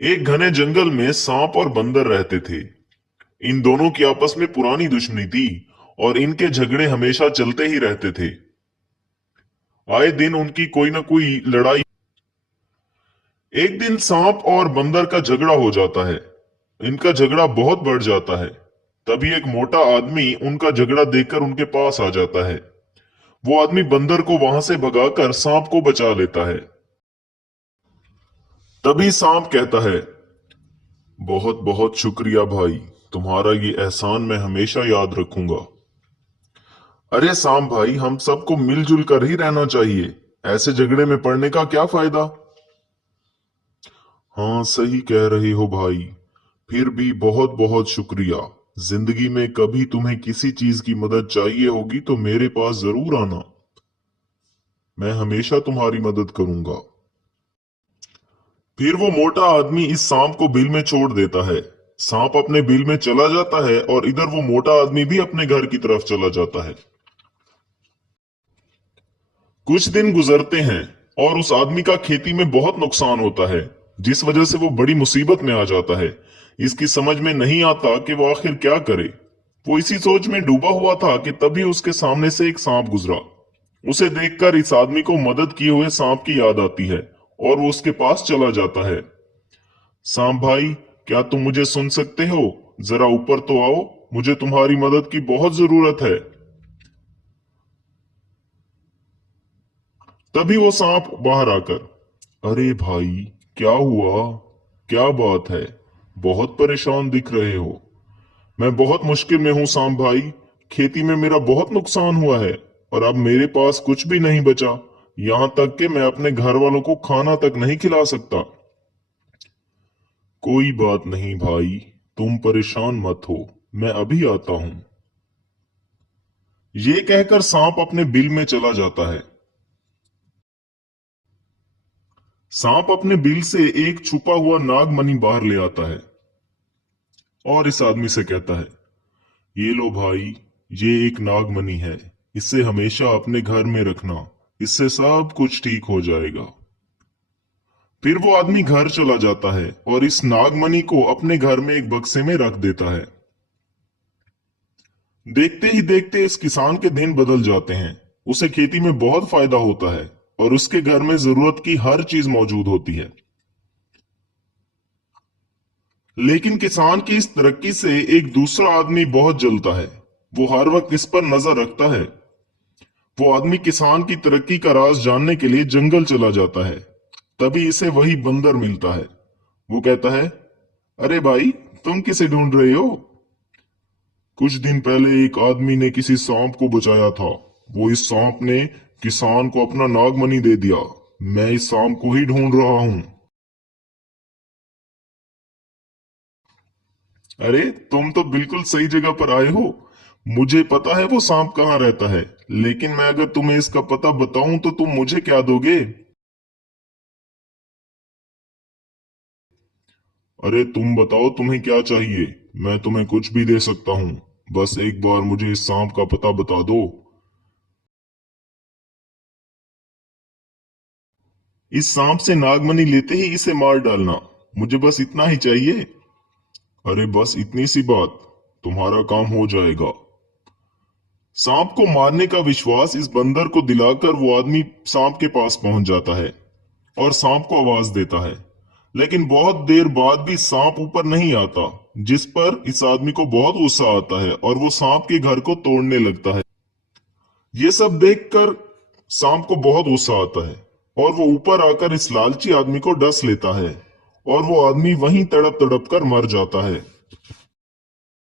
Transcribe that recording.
एक घने जंगल में सांप और बंदर रहते थे। इन दोनों की आपस में पुरानी दुश्मनी थी और इनके झगड़े हमेशा चलते ही रहते थे। आए दिन उनकी कोई न कोई लड़ाई। एक दिन सांप और बंदर का झगड़ा हो जाता है। इनका झगड़ा बहुत बढ़ जाता है। तभी एक मोटा आदमी उनका झगड़ा देखकर उनके पास आ जाता है। वो आदमी बंदर को वहां से भगाकर सांप को बचा लेता है। तभी सांप कहता है, बहुत बहुत शुक्रिया भाई, तुम्हारा ये एहसान मैं हमेशा याद रखूंगा। अरे सांप भाई, हम सबको मिलजुल कर ही रहना चाहिए। ऐसे झगड़े में पड़ने का क्या फायदा। हाँ सही कह रहे हो भाई, फिर भी बहुत बहुत शुक्रिया। जिंदगी में कभी तुम्हें किसी चीज की मदद चाहिए होगी तो मेरे पास जरूर आना। मैं हमेशा तुम्हारी मदद करूंगा। फिर वो मोटा आदमी इस सांप को बिल में छोड़ देता है। सांप अपने बिल में चला जाता है और इधर वो मोटा आदमी भी अपने घर की तरफ चला जाता है। कुछ दिन गुजरते हैं और उस आदमी का खेती में बहुत नुकसान होता है, जिस वजह से वो बड़ी मुसीबत में आ जाता है। इसकी समझ में नहीं आता कि वो आखिर क्या करे। वो इसी सोच में डूबा हुआ था कि तभी उसके सामने से एक सांप गुजरा। उसे देखकर इस आदमी को मदद किए हुए सांप की याद आती है और वो उसके पास चला जाता है। सांप भाई, क्या तुम मुझे सुन सकते हो? जरा ऊपर तो आओ, मुझे तुम्हारी मदद की बहुत जरूरत है। तभी वो सांप बाहर आकर, अरे भाई, क्या हुआ? क्या बात है? बहुत परेशान दिख रहे हो। मैं बहुत मुश्किल में हूं सांप भाई। खेती में मेरा बहुत नुकसान हुआ है और अब मेरे पास कुछ भी नहीं बचा। यहां तक कि मैं अपने घर वालों को खाना तक नहीं खिला सकता। कोई बात नहीं भाई, तुम परेशान मत हो, मैं अभी आता हूं। ये कहकर सांप अपने बिल में चला जाता है। सांप अपने बिल से एक छुपा हुआ नागमणि बाहर ले आता है और इस आदमी से कहता है, ये लो भाई, ये एक नागमणि है। इसे हमेशा अपने घर में रखना, इससे सब कुछ ठीक हो जाएगा। फिर वो आदमी घर चला जाता है और इस नागमणि को अपने घर में एक बक्से में रख देता है। देखते ही देखते इस किसान के दिन बदल जाते हैं। उसे खेती में बहुत फायदा होता है और उसके घर में जरूरत की हर चीज मौजूद होती है। लेकिन किसान की इस तरक्की से एक दूसरा आदमी बहुत जलता है। वो हर वक्त इस पर नजर रखता है। वो आदमी किसान की तरक्की का राज जानने के लिए जंगल चला जाता है। तभी इसे वही बंदर मिलता है। वो कहता है, अरे भाई, तुम किसे ढूंढ रहे हो? कुछ दिन पहले एक आदमी ने किसी सांप को बचाया था। वो इस सांप ने किसान को अपना नागमणि दे दिया। मैं इस सांप को ही ढूंढ रहा हूं। अरे, तुम तो बिल्कुल सही जगह पर आए हो। मुझे पता है वो सांप कहाँ रहता है, लेकिन मैं अगर तुम्हें इसका पता बताऊं तो तुम मुझे क्या दोगे? अरे तुम बताओ, तुम्हें क्या चाहिए? मैं तुम्हें कुछ भी दे सकता हूँ। बस एक बार मुझे इस सांप का पता बता दो। इस सांप से नागमणि लेते ही इसे मार डालना। मुझे बस इतना ही चाहिए। अरे बस इतनी सी बात, तुम्हारा काम हो जाएगा। सांप को मारने का विश्वास इस बंदर को दिलाकर वो आदमी सांप के पास पहुंच जाता है और सांप को आवाज देता है। लेकिन बहुत देर बाद भी सांप ऊपर नहीं आता, जिस पर इस आदमी को बहुत गुस्सा आता है और वो सांप के घर को तोड़ने लगता है। ये सब देखकर सांप को बहुत गुस्सा आता है और वो ऊपर आकर इस लालची आदमी को डस लेता है और वो आदमी वहीं तड़प तड़प कर मर जाता है।